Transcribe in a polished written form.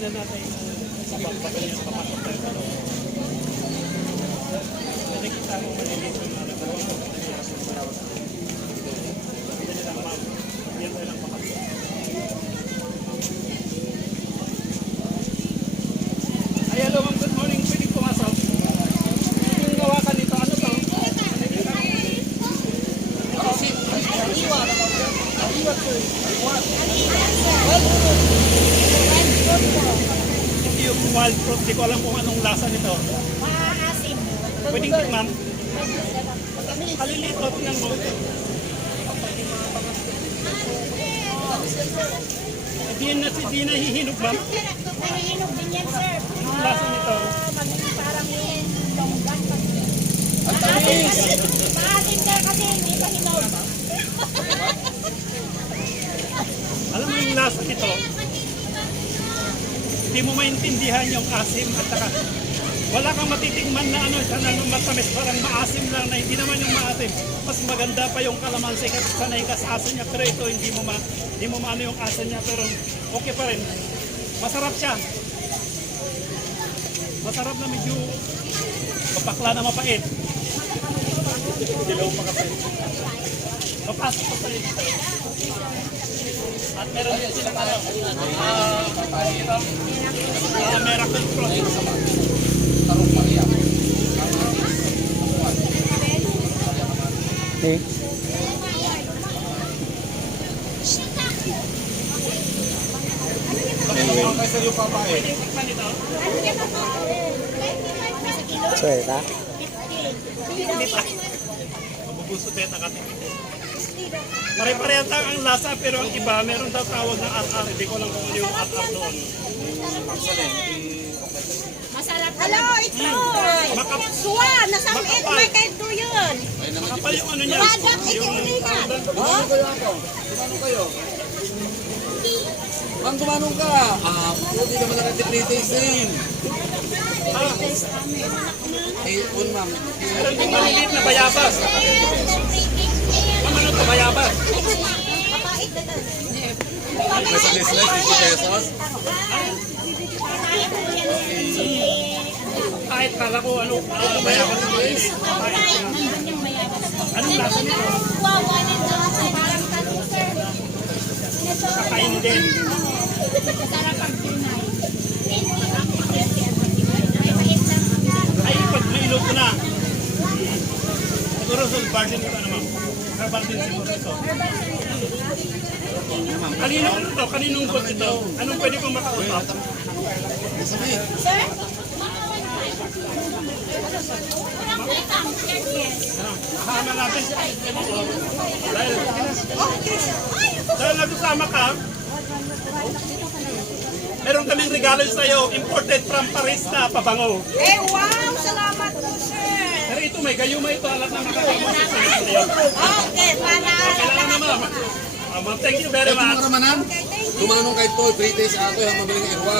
tingnan natin sa pagpapal yung kapasok tayo sa loob. Nakikita mo maliliit yung dalawang kapatid sa tawag. Hindi lang ma'am. Hindi tayo lang makasok. Ay, hello ma'am. Good morning. Pwedeng pumasok. Yung gawakan nito, ano to? Ito yung wild fruit. Di ko alam kung anong lasa nito. Maasim. Pwedeng tikman. Kaliliit o tingnan mo. Di na hihinog ma'am. Nahihinog din yan, sir. Anong lasa nito? Magiging parang yung longgan. Maasim, sir, kasi hindi pa hinog. Alam mo yung lasa nito? Hindi mo maintindihan yung asim at saka wala kang matitingman na ano siya na matamis, parang maasim lang na hindi naman yung maasim. Mas maganda pa yung kalamansi kasi sanay ka sa asin niya, pero ito hindi mo maano yung asin niya, pero okay pa rin. Masarap siya. Masarap na medyo kapakla na mapait. Dilaw pa kasi. Papasok pa tayo dito. At meron din silang ano, miracle fruit. Okay. Pwedeng tikman ito. Sorry, ta? Hindi pa. Mabubuso beta ka. Pare-pareho ang lasa pero ang iba meron daw tawag na RR. Hindi ko lang kung ano yung RR doon. Masarap. Hello, ito! Makap- Suwa! Nasamit! May kahit to yun! Makapal yung ano niya. Wadak! Ito Yung ulihan! Gumanong kayo ako. Gumanong kayo. Ma'am, gumanong ka. Hindi naman nakatipritising. Un, ma'am. meron din maliliit na bayabas. Ma'am, ano ito bayabas? May slice 50 pesos. Kahit kala ko ano, bayabas na maliliit. Anong lasa nito? Parang tanong, sir. Kakain din. Masarap ang tunay. Ay, pag mailo ko na. Siguro sa bargain ko na naman. Herbal din siguro ito. Kaninong ano to? Kaninong bot ito? Anong pwede kong makausap? Sir? Hama natin. Dahil nagusama ka, meron kaming regalo sa iyo, imported from Paris na pabango. Eh, wow! Salamat po, sir! Pero ito may gayuma ito, alam na makakamos sa iyo. Okay, para... Kailangan na ma'am. Ma'am, thank you very much. Gumanong kay to, 3 days ako, yung mabiling irwar.